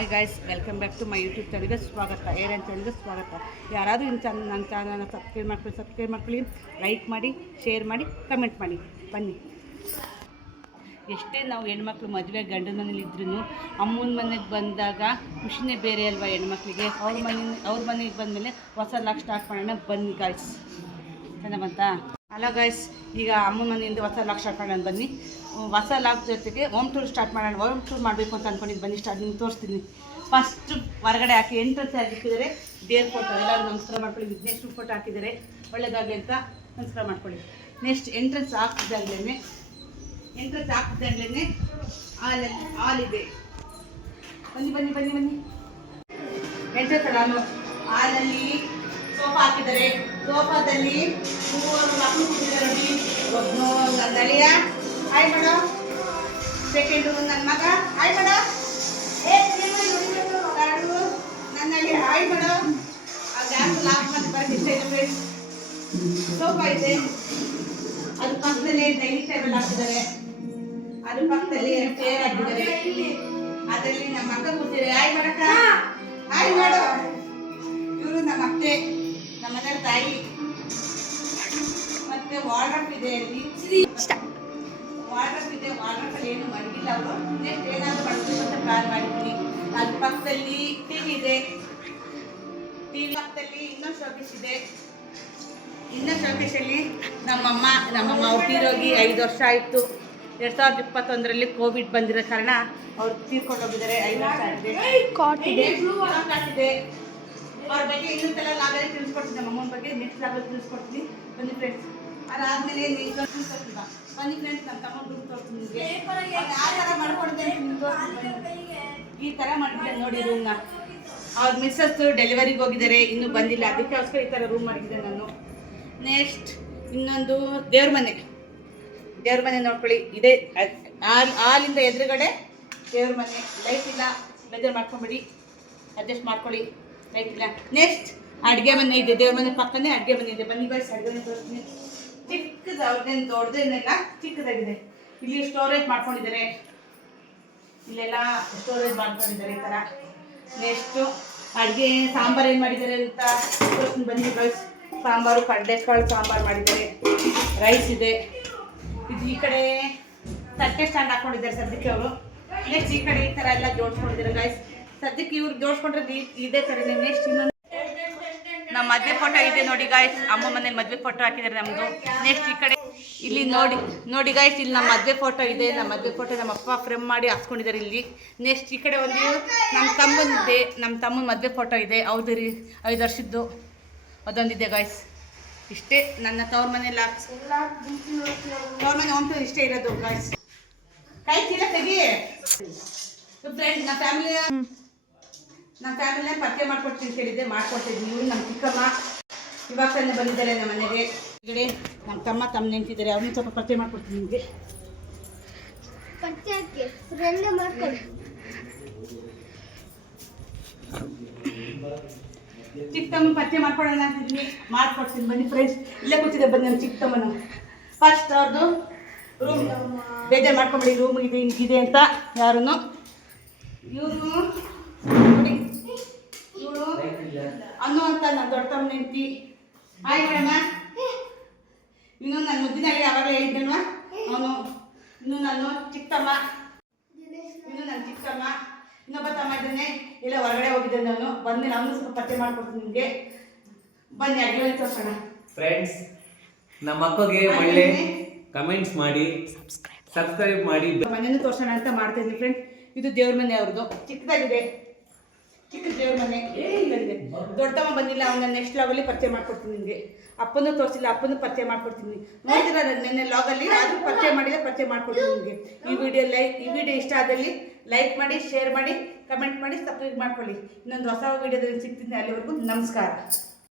Hi guys, welcome back to my YouTube ಚಾನಲ್ಗೆ ಸ್ವಾಗತ. ಏನೇನು ಚಾನಲ್ಗೆ ಸ್ವಾಗತ. ಯಾರಾದರೂ ನನ್ನ ಚಾನಲ್ನ ಸಬ್ಸ್ಕ್ರೈಬ್ ಮಾಡ್ಕೊಳ್ಳಿ, ಲೈಕ್ ಮಾಡಿ, ಶೇರ್ ಮಾಡಿ, ಕಮೆಂಟ್ ಮಾಡಿ. ಬನ್ನಿ. ಎಷ್ಟೇ ನಾವು ಹೆಣ್ಮಕ್ಳು ಮದುವೆ ಗಂಡನ ಮನೇಲಿ ಇದ್ರೂ ಅಮ್ಮನ ಮನೆಗೆ ಬಂದಾಗ ಖುಷಿನೇ ಬೇರೆ ಅಲ್ವಾ ಹೆಣ್ಮಕ್ಳಿಗೆ. ಅವ್ರ ಮನೆಗೆ ಬಂದಮೇಲೆ ಹೊಸ ಲಾಕ್ ಸ್ಟಾರ್ಟ್ ಮಾಡೋಣ ಬನ್ನಿ ಗಾಯ್ಸ್. ಚೆನ್ನಾಗಿ ಬಂತಾ? ಅಲ್ಲ ಗಾಯ್ಸ್, ಈಗ ಅಮ್ಮನ ಮನೆಯಿಂದ ಹೊಸ ಲಾಕ್ ಸ್ಟಾರ್ಟ್ ಮಾಡೋಣ ಬನ್ನಿ. ಹೊಸ ಲಾಕ್ ಜೊತೆಗೆ ಹೋಮ್ ಟೂರ್ ಸ್ಟಾರ್ಟ್ ಮಾಡೋಣ. ಹೋಮ್ ಟೂರ್ ಮಾಡಬೇಕು ಅಂತ ಅಂದ್ಕೊಂಡಿದ್ದು ಬನ್ನಿ. ಸ್ಟಾರ್ಟ್ ನಿಮ್ಗೆ ತೋರಿಸ್ತೀನಿ. ಫಸ್ಟ್ ಹೊರಗಡೆ ಹಾಕಿ ಎಂಟ್ರೆನ್ಸ್ ಹಾಕಿದ್ದಾರೆ ದೇವ್ರ ಫೋಟೋ. ಎಲ್ಲರೂ ನಮಸ್ಕಾರ ಮಾಡ್ಕೊಳ್ಳಿ. ವಿಘ್ನೇಶ್ವರ ಫೋಟೋ ಹಾಕಿದ್ದಾರೆ, ಒಳ್ಳೆಯದಾಗಲಿ ಅಂತ ನಮಸ್ಕಾರ ಮಾಡ್ಕೊಳ್ಳಿ. ನೆಕ್ಸ್ಟ್ ಎಂಟ್ರೆನ್ಸ್ ಹಾಕಿದಾಗಲೇ ಹಾಲಿದೆ. ಬನ್ನಿ ಬನ್ನಿ ಬನ್ನಿ ಬನ್ನಿ. ಎಂಟ್ರೆನ್ಸ್ ಅಲ್ಲ, ಹಾಲಲ್ಲಿ ಸೋಫಾ ಹಾಕಿದ್ದಾರೆ. ಸೋಫಾದಲ್ಲಿ ಮೂವರು ಮಕ್ಕಳು ಕೂತಿದ್ದಾರೆ ನೋಡಿ. ಒಬ್ಬನು ನನ್ನ ಅಳಿಯ, ಹಾಯ್ ಮೇಡಮ್. ಸೆಕೆಂಡು ನನ್ನ ಮಗ, ಹಾಯ್ ಮೇಡಮ್. ಥರ್ಡು ನನ್ನ ಅಳಿಯ, ಹಾಯ್ ಮೇಡಮ್. ಆ ಗ್ಯಾಸ್ ಲಾಕ್ ಮಾಡಿ ಬರೋಕ್ಕೆ ಇಷ್ಟ ಇದೆ ಫ್ರೆಂಡ್ಸ್. ಸೋಫಾ ಇದೆ, ಅದ್ರ ಪಕ್ಕದಲ್ಲಿ ಡೈನಿಂಗ್ ಟೇಬಲ್ ಹಾಕಿದ್ದಾರೆ. ಅದ್ರ ಪಕ್ಕದಲ್ಲಿ ಚೇರ್ ಹಾಕಿದ್ದಾರೆ. ಅದರಲ್ಲಿ ನಮ್ಮ ಮಕ್ಕ ಕೂತಿದ್ದಾರೆ. ಹಾಯ್ ಮಾಡಕ್ಕ, ಹಾಯ್ ಮಾಡು. ಇವರು ನಮ್ಮ ಅತ್ತೆ, ನಮ್ಮ ಮನೆಯ ತಾಯಿ. ಮತ್ತೆ ವಾರ್ಡ್ರೋಬ್ ಇದೆ, ಅಲ್ಲಿ ವಾರ್ಡ್ರೋಬ್ ಇದೆ. ವಾರ್ಡ್ರೋಬಲ್ಲಿ ಏನು ಮಡಗಿಲ್ಲ ಅವರು. ನೆಕ್ಸ್ಟ್ ಏನಾದರೂ ಮಾಡ್ತೀವಿ ಅಂತ ಕಾಲ್ ಮಾಡಿದ್ದೀನಿ. ಅದ್ರ ಪಕ್ಕದಲ್ಲಿ ಟಿವಿ ಇದೆ. ಟಿವಿ ಪಕ್ಕದಲ್ಲಿ ಇನ್ನೊಂದು ಶೋಕೇಸ್ ಇದೆ. ಇನ್ನೊಂದು ಶೋಕೇಸಲ್ಲಿ ನಮ್ಮಮ್ಮ ಅವ್ರು ತೀರೋಗಿ 5 ವರ್ಷ ಆಯಿತು. 2021ರಲ್ಲಿ ಕೋವಿಡ್ ಬಂದಿರೋ ಕಾರಣ ಅವ್ರು ತೀರ್ಕೊಂಡು ಹೋಗಿದ್ದಾರೆ. 5 ವರ್ಷ ಆಗಿದೆ. ಕಾಟ್ ಇದೆ. ಅವ್ರ ಬಗ್ಗೆ ಇನ್ನೊಂದೆಲ್ಲ ನಾವೇ ತಿಳಿಸ್ಕೊಡ್ತೀನಿ. ನಮ್ಮ ಅಮ್ಮನ ಬಗ್ಗೆ ನೆಕ್ಸ್ಟ್ ಲಾಗಲ್ಲಿ ತಿಳಿಸ್ಕೊಡ್ತೀನಿ. ಬನ್ನಿ ಫ್ರೆಂಡ್ಸ್. ಅದಾದಮೇಲೆ ನೀವು ತಿಳಿಸ್ಕೊಡ್ತೀವಿ. ಬನ್ನಿ ಫ್ರೆಂಡ್ಸ್, ನಮ್ಮ ತಮ್ಮ ದುಡ್ಡು ತೋರಿಸ್ತೀನಿ ನಿಮಗೆ. ಯಾವ ಥರ ಮಾಡ್ಕೊಂಡಿದ್ದೇನೆ ನಿಮ್ಗೆ ತೋರಿಸ್ತೀನಿ. ಈ ಥರ ಮಾಡಿದ್ದೆ ನೋಡಿ ರೂಮ್ನ. ಅವ್ರ ಮಿಸ್ಸಸ್ ಡೆಲಿವರಿಗೆ ಹೋಗಿದ್ದಾರೆ, ಇನ್ನೂ ಬಂದಿಲ್ಲ. ಅದಕ್ಕೋಸ್ಕರ ಈ ಥರ ರೂಮ್ ಮಾಡಿದ್ದೆ ನಾನು. ನೆಕ್ಸ್ಟ್ ಇನ್ನೊಂದು ದೇವ್ರ ಮನೆ ನೋಡ್ಕೊಳ್ಳಿ. ಇದೆ ಹಾಲಿಂದ ಎದುರುಗಡೆ ದೇವ್ರ ಮನೆ. ಲೈಟ್ ಇಲ್ಲ, ಬೇಜಾರು ಮಾಡ್ಕೊಂಬಿಡಿ, ಅಡ್ಜಸ್ಟ್ ಮಾಡ್ಕೊಳ್ಳಿ. ಲೈಟ್ ಇಲ್ಲ. ನೆಕ್ಸ್ಟ್ ಅಡುಗೆ ಮನೆ ಇದೆ. ದೇವ್ರ ಮನೆ ಪಕ್ಕನೇ ಅಡುಗೆ ಮನೆ ಇದೆ. ಬನ್ನಿ ಬಾಯ್ಸ್, ಅಡುಗೆ ಮನೆ ತೋರಿಸ್ತೀನಿ. ಚಿಕ್ಕದೇನು ದೊಡ್ಡದೇನೆಲ್ಲ ಚಿಕ್ಕದಾಗಿದೆ. ಇಲ್ಲಿ ಸ್ಟೋರೇಜ್ ಮಾಡ್ಕೊಂಡಿದ್ದಾರೆ. ಇಲ್ಲೆಲ್ಲ ಸ್ಟೋರೇಜ್ ಮಾಡ್ಕೊಂಡಿದ್ದಾರೆ ಈ ಥರ. ನೆಕ್ಸ್ಟು ಅಡುಗೆ ಸಾಂಬಾರು ಏನು ಮಾಡಿದ್ದಾರೆ ಅಂತ ತೋರಿಸ್ತೀನಿ. ಬನ್ನಿ ಬಾಯ್ಸ್. ಸಾಂಬಾರು ಕಡಲೆಕಾಳು ಸಾಂಬಾರು ಮಾಡಿದ್ದಾರೆ. ರೈಸ್ ಇದೆ. ಇದು ಈ ಕಡೆ ತಟ್ಟೆ ಸ್ಟ್ಯಾಂಡ್ ಹಾಕ್ಕೊಂಡಿದ್ದಾರೆ ಸದ್ಯಕ್ಕೆ ಅವರು. ನೆಕ್ಸ್ಟ್ ಈ ಕಡೆ ಈ ಥರ ಎಲ್ಲ ಜೋಡಿಸ್ಕೊಂಡಿದ್ದಾರೆ ಗಾಯ್ಸ್. ಸದ್ಯಕ್ಕೆ ಇವ್ರು ಜೋಡಿಸ್ಕೊಂಡ್ರೆ ಇದೇ ಥರನೇ. ನೆಕ್ಸ್ಟ್ ಇನ್ನೊಂದು ನಮ್ಮ ಮದುವೆ ಫೋಟೋ ಇದೆ ನೋಡಿ ಗಾಯ್ಸ್. ಅಮ್ಮ ಮನೇಲಿ ಮದುವೆ ಫೋಟೋ ಹಾಕಿದ್ದಾರೆ ನಮ್ಮದು. ನೆಕ್ಸ್ಟ್ ಈ ಕಡೆ ಇಲ್ಲಿ ನೋಡಿ ಗಾಯ್ಸ್, ಇಲ್ಲಿ ನಮ್ಮ ಮದುವೆ ಫೋಟೋ ಇದೆ. ನಮ್ಮ ಮದುವೆ ಫೋಟೋ ನಮ್ಮ ಅಪ್ಪ ಫ್ರೇಮ್ ಮಾಡಿ ಹಾಕ್ಸ್ಕೊಂಡಿದ್ದಾರೆ ಇಲ್ಲಿ. ನೆಕ್ಸ್ಟ್ ಈ ಕಡೆ ಒಂದು ನಮ್ಮ ತಮ್ಮನ ಮದುವೆ ಫೋಟೋ ಇದೆ. ಹೌದು ರೀ, 5 ವರ್ಷದ್ದು ಅದೊಂದಿದೆ ಗಾಯ್ಸ್. ಇಷ್ಟೇ ನನ್ನ ತವ್ರ ಮನೇಲಿ ತವ್ರ ಮನೆ ಹೋಮ್ ಟೂರ್ ಇಷ್ಟೇ ಇರೋದು ಗಾಯ್ಸ್. ಕೈ ಚೀಲ ತೆಗಿ ಫ್ರೆಂಡ್ಸ್. ನಮ್ಮ ಫ್ಯಾಮಿಲಿನ ಪರಿಚಯ ಮಾಡ್ಕೊಡ್ತೀನಿ ಅಂತ ಹೇಳಿದ್ದೆ, ಮಾಡ್ಕೊಡ್ತಿದ್ವಿ. ಇವರು ನಮ್ಮ ಚಿಕ್ಕಮ್ಮ ಇವಾಗ ತಾನೇ ಬಂದಿದ್ದಾರೆ ನಮ್ಮ ಮನೆಗೆ. ಈಗಡೆ ನಮ್ಮ ತಮ್ಮ ನಿಂತಿದ್ದಾರೆ. ಅವ್ರನ್ನ ಸ್ವಲ್ಪ ಪರಿಚಯ ಮಾಡ್ಕೊಡ್ತೀನಿ ನಿಮಗೆ. ಚಿಕ್ಕಮ್ಮ ಪರಿಚಯ ಮಾಡ್ಕೊಳ್ಳೋಣ ಅಂತಿದ್ದೀನಿ, ಮಾಡ್ಕೊಡ್ತೀನಿ ಬನ್ನಿ ಫ್ರೆಂಡ್ಸ್. ಇಲ್ಲೇ ಕೂತಿದೆ ಬನ್ನಿ ನಮ್ಮ ಚಿಕ್ಕಮ್ಮನ. ಫಸ್ಟ್ ಅವ್ರದ್ದು ರೂಮ್. ಬೇಜಾರು ಮಾಡ್ಕೊಂಬಿಡಿ, ರೂಮ್ ಇದೆ ಅಂತ ಯಾರೂ. ಇವರು ನೋಡಿ, ಇವಳು ಅನ್ನು ಅಂತ ನನ್ನ ದೊಡ್ಡ ತಮ್ಮನ ಹೆಂಡತಿ. Hi madam. ಇನ್ನೊಂದು ನನ್ನ ಮುದ್ದಿನಾಗೆ ಯಾವಾಗಲೇ ಹೇಳಿದ್ದಲ್ವ ಅವನು. ಇನ್ನು ನಾನು ಚಿಕ್ಕಮ್ಮ, ಇನ್ನೊಬ್ಬ ತಮ್ಮ ಇದ್ದಾನೆ. ಇಲ್ಲ ಹೊರಗಡೆ ಹೋಗಿದ್ದೇನೆ ನಾನು. ಬಂದು ನಾನು ಸ್ವಲ್ಪ ಪರಿಚಯ ಮಾಡ್ಕೊಡ್ತೀನಿ ನಿಮಗೆ. ಬನ್ನಿ ಅಡುಗೆ ತೋರಿಸೋಣ ಫ್ರೆಂಡ್ಸ್. ನಮ್ಮ ಅಕ್ಕಗೆ ಒಳ್ಳೆ ಕಮೆಂಟ್ಸ್ ಮಾಡಿ, ಸಬ್ಸ್ಕ್ರೈಬ್ ಮಾಡಿ. ಮನೆಯನ್ನು ತೋರಿಸೋಣ ಅಂತ ಮಾಡ್ತಿದ್ದೀನಿ ಫ್ರೆಂಡ್ಸ್. ಇದು ದೇವ್ರ ಮನೆ ಅವ್ರದ್ದು. ಚಿಕ್ಕದಾಗಿದೆ, ಚಿಕ್ಕ ದೇವ್ರ ಮನೆ. ಏನಿದೆ, ದೊಡ್ಡ ತಮ್ಮ ಬಂದಿಲ್ಲ. ಅವನ್ನ ನೆಕ್ಸ್ಟ್ ಲಾಗಲ್ಲಿ ಪರಿಚಯ ಮಾಡ್ಕೊಡ್ತೀನಿ ನಿಮಗೆ. ಅಪ್ಪನೂ ತೋರಿಸಿಲ್ಲ, ಅಪ್ಪನೂ ಪರಿಚಯ ಮಾಡ್ಕೊಡ್ತೀನಿ. ನೋಡಿದ್ರೆ ನೆನ್ನೆ ಲಾಗಲ್ಲಿ ಆದರೂ ಪರಿಚಯ ಮಾಡ್ಕೊಡ್ತೀನಿ ನಿಮಗೆ. ಈ ವಿಡಿಯೋ ಇಷ್ಟ ಆದಲ್ಲಿ ಲೈಕ್ ಮಾಡಿ, ಶೇರ್ ಮಾಡಿ, ಕಮೆಂಟ್ ಮಾಡಿ, ಸಬ್ಸ್ಕ್ರೈಬ್ ಮಾಡ್ಕೊಳ್ಳಿ. ಇನ್ನೊಂದು ಹೊಸ ವಿಡಿಯೋದಲ್ಲಿ ಸಿಗ್ತೀನಿ. ಅಲ್ಲಿವರೆಗೂ ನಮಸ್ಕಾರ.